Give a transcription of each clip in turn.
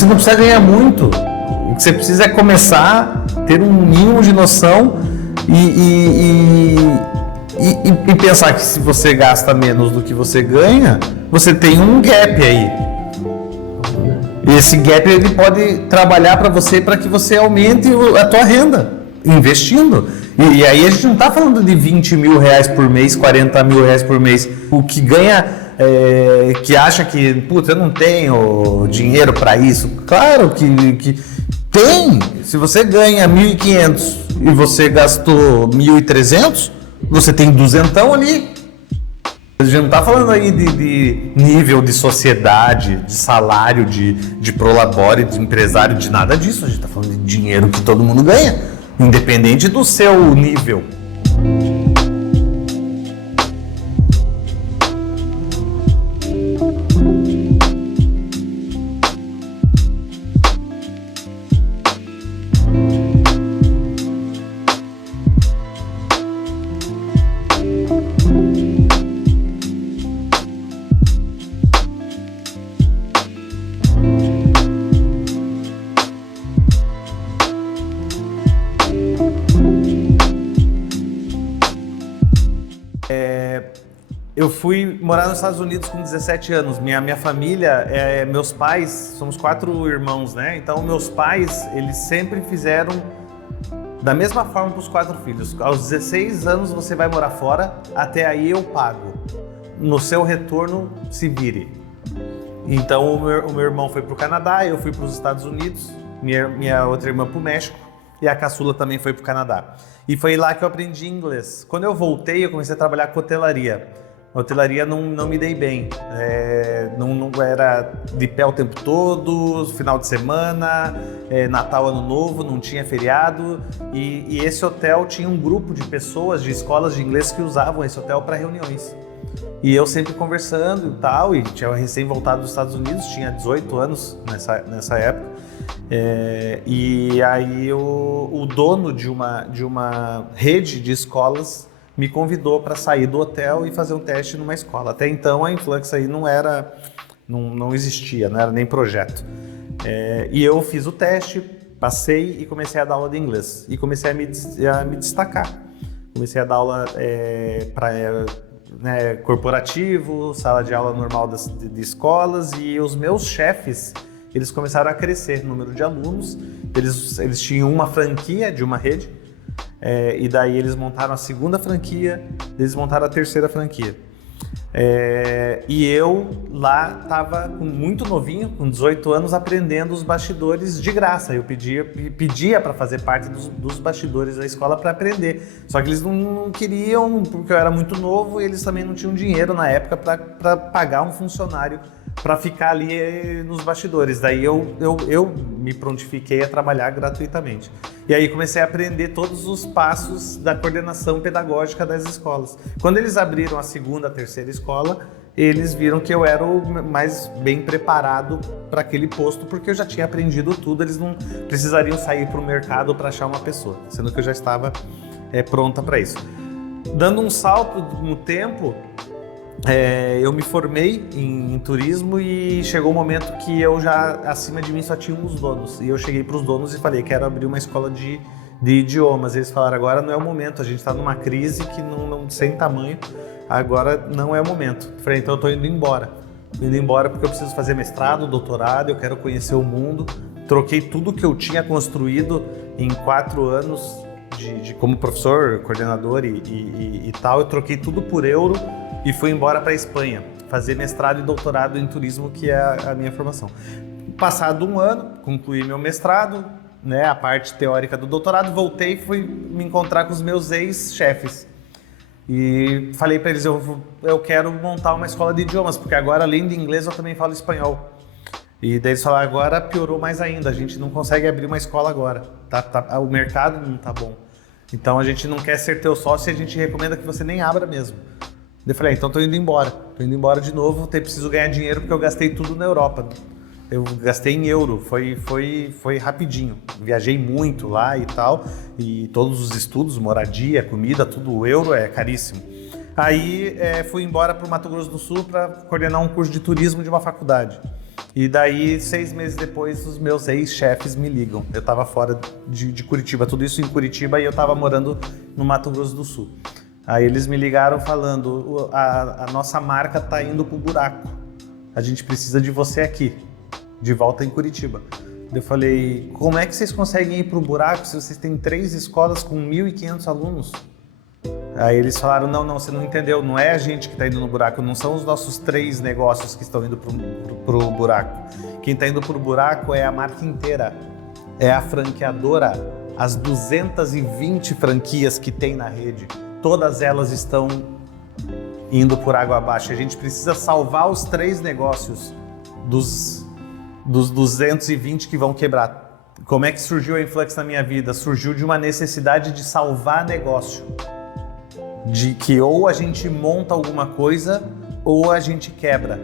você não precisa ganhar muito. O que você precisa é começar a ter um mínimo de noção e pensar que se você gasta menos do que você ganha, você tem um gap aí. E esse gap ele pode trabalhar para você para que você aumente a tua renda, investindo. E aí a gente não está falando de 20 mil reais por mês, 40 mil reais por mês. O que ganha, que acha que, puta, eu não tenho dinheiro para isso. Claro que tem. Se você ganha 1.500 e você gastou 1.300, você tem 200 ali. A gente não está falando aí de nível de sociedade, de salário, de prolabore, de empresário, de nada disso. A gente está falando de dinheiro que todo mundo ganha, independente do seu nível. Eu fui morar nos Estados Unidos com 17 anos. Minha família, meus pais, somos 4 irmãos, né? Então, meus pais, eles sempre fizeram da mesma forma para os 4 filhos. Aos 16 anos você vai morar fora, até aí eu pago. No seu retorno, se vire. Então, o meu irmão foi para o Canadá, eu fui para os Estados Unidos, minha outra irmã para o México e a caçula também foi para o Canadá. E foi lá que eu aprendi inglês. Quando eu voltei, eu comecei a trabalhar com hotelaria. A hotelaria não me dei bem, não era de pé o tempo todo, final de semana, Natal, Ano Novo, não tinha feriado e esse hotel tinha um grupo de pessoas de escolas de inglês que usavam esse hotel para reuniões. E eu sempre conversando e tal, e tinha recém voltado dos Estados Unidos, tinha 18 anos nessa época, e aí o dono de uma rede de escolas me convidou para sair do hotel e fazer um teste numa escola. Até então a Influx aí não existia, não era nem projeto. E eu fiz o teste, passei e comecei a dar aula de inglês. E comecei a me destacar. Comecei a dar aula para corporativo, sala de aula normal de escolas, e os meus chefes, eles começaram a crescer no número de alunos. Eles tinham uma franquia de uma rede. E daí eles montaram a segunda franquia, eles montaram a terceira franquia. E eu lá estava muito novinho, com 18 anos, aprendendo os bastidores de graça. Eu pedia para fazer parte dos bastidores da escola para aprender. Só que eles não queriam, porque eu era muito novo e eles também não tinham dinheiro na época para pagar um funcionário para ficar ali nos bastidores. Daí eu me prontifiquei a trabalhar gratuitamente. E aí comecei a aprender todos os passos da coordenação pedagógica das escolas. Quando eles abriram a segunda, a terceira escola, eles viram que eu era o mais bem preparado para aquele posto, porque eu já tinha aprendido tudo, eles não precisariam sair para o mercado para achar uma pessoa, sendo que eu já estava pronta para isso. Dando um salto no tempo, eu me formei em turismo e chegou um momento que eu já, acima de mim, só tinha uns donos. E eu cheguei para os donos e falei, quero abrir uma escola de idiomas. Eles falaram, agora não é o momento, a gente está numa crise que não sem tamanho, agora não é o momento. Eu falei, então eu estou indo embora. Indo embora porque eu preciso fazer mestrado, doutorado, eu quero conhecer o mundo. Troquei tudo que eu tinha construído em 4 anos como professor, coordenador e tal, eu troquei tudo por euro e fui embora para a Espanha, fazer mestrado e doutorado em turismo, que é a minha formação. Passado um ano, concluí meu mestrado, né, a parte teórica do doutorado, voltei e fui me encontrar com os meus ex-chefes. E falei para eles, eu quero montar uma escola de idiomas, porque agora, além de inglês, eu também falo espanhol. E daí eles falaram, agora piorou mais ainda, a gente não consegue abrir uma escola agora, o mercado não tá bom. Então a gente não quer ser teu sócio e a gente recomenda que você nem abra mesmo. Eu falei, então tô indo embora de novo, preciso ganhar dinheiro porque eu gastei tudo na Europa. Eu gastei em euro, foi rapidinho. Viajei muito lá e tal, e todos os estudos, moradia, comida, tudo, o euro é caríssimo. Aí fui embora para o Mato Grosso do Sul para coordenar um curso de turismo de uma faculdade. E daí, 6 meses depois, os meus ex-chefes me ligam. Eu estava fora de Curitiba, tudo isso em Curitiba, e eu estava morando no Mato Grosso do Sul. Aí eles me ligaram falando, a nossa marca tá indo pro buraco. A gente precisa de você aqui, de volta em Curitiba. Eu falei, como é que vocês conseguem ir pro buraco se vocês têm 3 escolas com 1.500 alunos? Aí eles falaram, não, você não entendeu, não é a gente que está indo no buraco, não são os nossos 3 negócios que estão indo pro buraco. Quem está indo pro buraco é a marca inteira, é a franqueadora, as 220 franquias que tem na rede, todas elas estão indo por água abaixo. A gente precisa salvar os 3 negócios dos 220 que vão quebrar. Como é que surgiu a Influx na minha vida? Surgiu de uma necessidade de salvar negócio. De que ou a gente monta alguma coisa ou a gente quebra.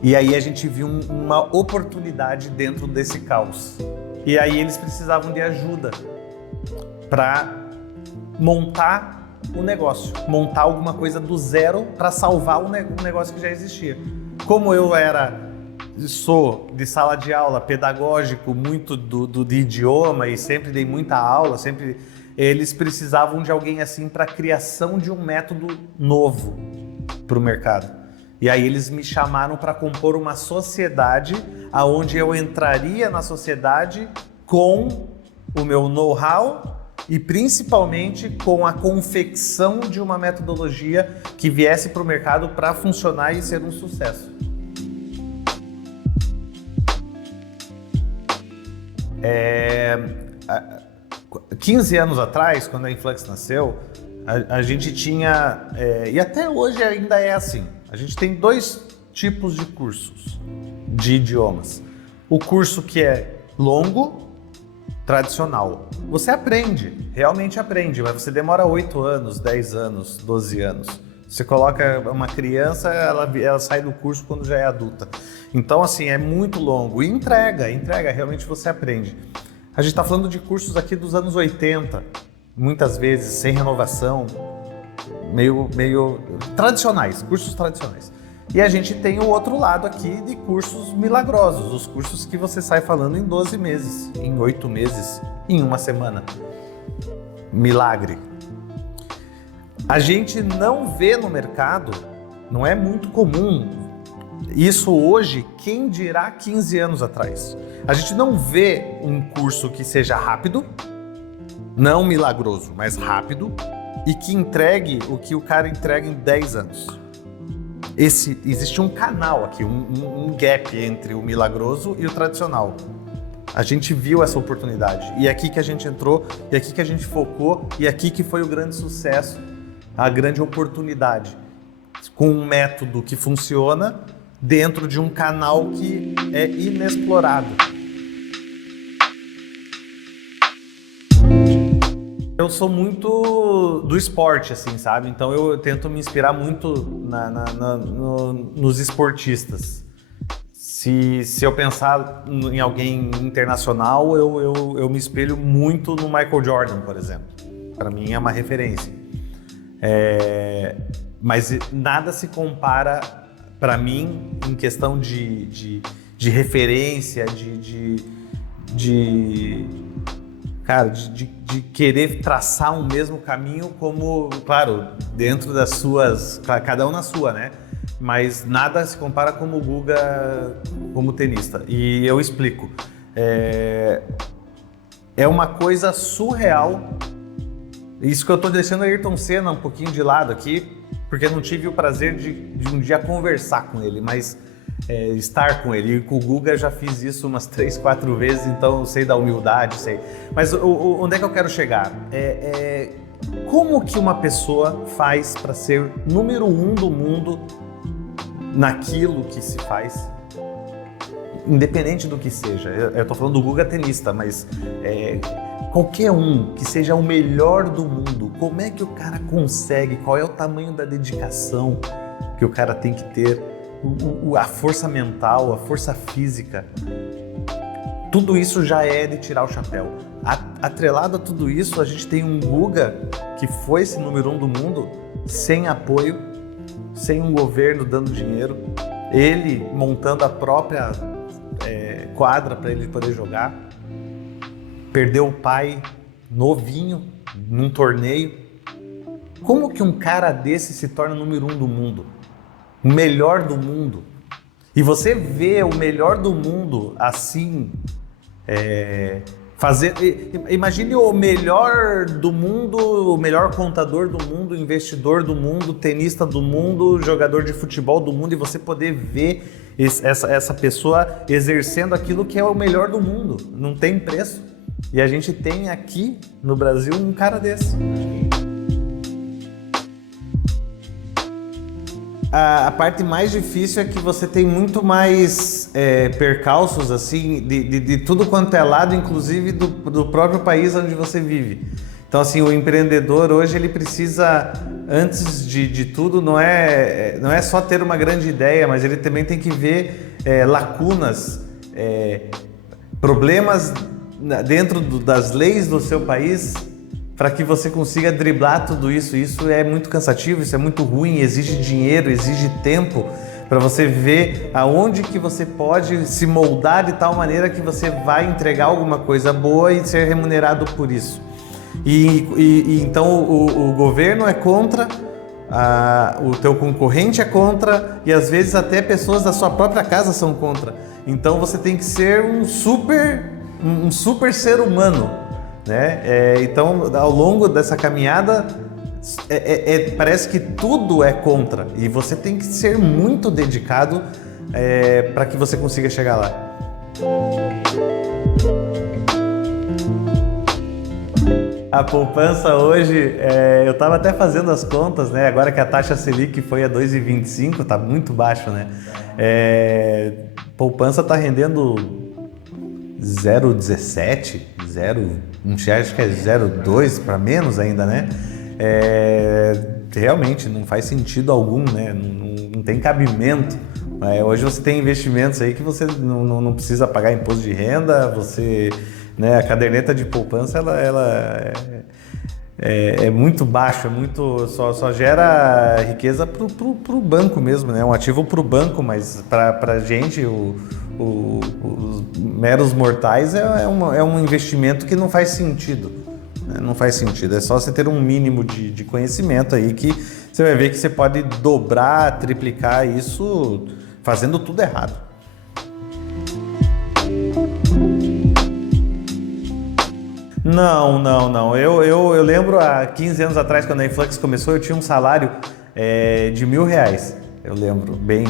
E aí a gente viu uma oportunidade dentro desse caos. E aí eles precisavam de ajuda para montar o negócio, montar alguma coisa do zero para salvar um negócio que já existia. Como eu sou de sala de aula, pedagógico, muito de idioma e sempre dei muita aula, eles precisavam de alguém assim para a criação de um método novo para o mercado. E aí eles me chamaram para compor uma sociedade aonde eu entraria na sociedade com o meu know-how e principalmente com a confecção de uma metodologia que viesse para o mercado para funcionar e ser um sucesso. 15 anos atrás, quando a Influx nasceu, a gente tinha, e até hoje ainda é assim, a gente tem 2 tipos de cursos de idiomas. O curso que é longo, tradicional. Você aprende, realmente aprende, mas você demora 8 anos, 10 anos, 12 anos. Você coloca uma criança, ela sai do curso quando já é adulta. Então, assim, é muito longo. E entrega, realmente você aprende. A gente está falando de cursos aqui dos anos 80, muitas vezes sem renovação, meio tradicionais, cursos tradicionais. E a gente tem o outro lado aqui de cursos milagrosos, os cursos que você sai falando em 12 meses, em 8 meses, em 1 semana. Milagre. A gente não vê no mercado, não é muito comum isso hoje, quem dirá 15 anos atrás. A gente não vê um curso que seja rápido, não milagroso, mas rápido, e que entregue o que o cara entrega em 10 anos. Existe um canal aqui, um gap entre o milagroso e o tradicional. A gente viu essa oportunidade, e é aqui que a gente entrou, e é aqui que a gente focou, e é aqui que foi o grande sucesso, a grande oportunidade, com um método que funciona dentro de um canal que é inexplorado. Eu sou muito do esporte, assim, sabe? Então eu tento me inspirar muito nos esportistas. Se eu pensar em alguém internacional, eu me espelho muito no Michael Jordan, por exemplo. Para mim é uma referência. Mas nada se compara, para mim, em questão de referência, de querer traçar um mesmo caminho, como, claro, dentro das suas, cada um na sua, né? Mas nada se compara como o Guga como tenista. E eu explico. É uma coisa surreal. Isso que eu tô deixando a Ayrton Senna um pouquinho de lado aqui, porque eu não tive o prazer de um dia conversar com ele, mas estar com ele. E com o Guga já fiz isso umas 3, 4 vezes, então eu sei da humildade, sei. Mas onde é que eu quero chegar? Como que uma pessoa faz para ser número 1 do mundo naquilo que se faz, independente do que seja? Eu tô falando do Guga tenista, mas qualquer um que seja o melhor do mundo, como é que o cara consegue? Qual é o tamanho da dedicação que o cara tem que ter? A força mental, a força física, tudo isso já é de tirar o chapéu. Atrelado a tudo isso, a gente tem um Guga que foi esse número 1 do mundo sem apoio, sem um governo dando dinheiro. ele montando a própria quadra para ele poder jogar, perdeu o pai novinho num torneio. Como que um cara desse se torna número 1 do mundo? O melhor do mundo? E você vê o melhor do mundo assim, imagine o melhor do mundo, o melhor contador do mundo, investidor do mundo, tenista do mundo, jogador de futebol do mundo, e você poder ver essa pessoa exercendo aquilo que é o melhor do mundo. Não tem preço. E a gente tem aqui no Brasil um cara desse. A parte mais difícil é que você tem muito mais percalços assim, de tudo quanto é lado, inclusive do próprio país onde você vive. Então assim, o empreendedor hoje ele precisa, antes de tudo, não é só ter uma grande ideia, mas ele também tem que ver lacunas, problemas dentro das leis do seu país, para que você consiga driblar tudo isso. Isso é muito cansativo, isso é muito ruim, exige dinheiro, exige tempo para você ver aonde que você pode se moldar de tal maneira que você vai entregar alguma coisa boa e ser remunerado por isso. Então o governo é contra, o teu concorrente é contra, e às vezes até pessoas da sua própria casa são contra. Então você tem que ser um super ser humano, né? Então, ao longo dessa caminhada, parece que tudo é contra, e você tem que ser muito dedicado para que você consiga chegar lá. A poupança hoje, eu estava até fazendo as contas, né? Agora que a taxa Selic foi a 2,25, está muito baixo, né? Poupança está rendendo 0,17, acho que é 0,2 para menos ainda, né? Realmente não faz sentido algum, né? Não tem cabimento. Hoje você tem investimentos aí que você não precisa pagar imposto de renda, né? A caderneta de poupança ela é muito baixa, só gera riqueza pro banco mesmo, né? Um ativo pro banco, mas pra gente, os meros mortais, é um investimento que não faz sentido, né? Não faz sentido. É só você ter um mínimo de conhecimento aí que você vai ver que você pode dobrar, triplicar isso fazendo tudo errado. Não. Eu lembro há 15 anos atrás, quando a Influx começou, eu tinha um salário de R$1.000. Eu lembro bem,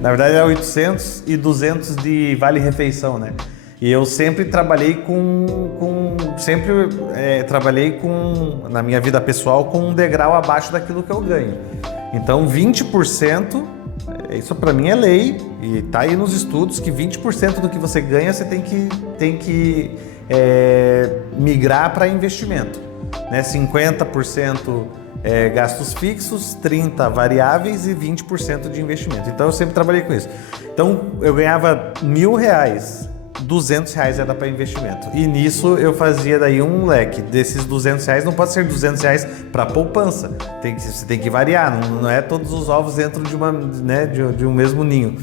na verdade era 800 e 200 de vale-refeição, né? E eu sempre trabalhei na minha vida pessoal, com um degrau abaixo daquilo que eu ganho. Então 20%, isso para mim é lei, e tá aí nos estudos que 20% do que você ganha você tem que migrar para investimento, né? 50% gastos fixos, 30% variáveis e 20% de investimento. Então eu sempre trabalhei com isso. Então eu ganhava R$1.000, R$200 era para investimento. E nisso eu fazia daí um leque. Desses R$200 não pode ser R$200 para poupança. Você tem que variar, não é todos os ovos dentro de um mesmo ninho.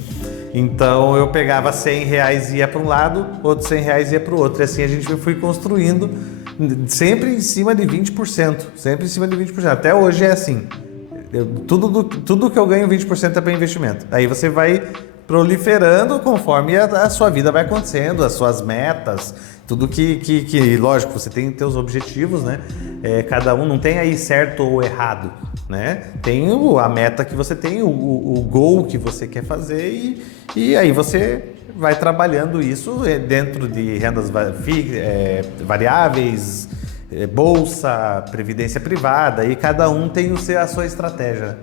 Então eu pegava R$100 e ia para um lado, outros R$100 ia para o outro. E assim a gente foi construindo, sempre em cima de 20%. Sempre em cima de 20%. Até hoje é assim. Tudo que eu ganho, 20% é para investimento. Aí você vai proliferando conforme a sua vida vai acontecendo, as suas metas, tudo que lógico, você tem teus objetivos, né? Cada um não tem aí certo ou errado, né? Tem a meta que você tem, o goal que você quer fazer, e aí você vai trabalhando isso dentro de rendas variáveis, bolsa, previdência privada, e cada um tem a sua estratégia.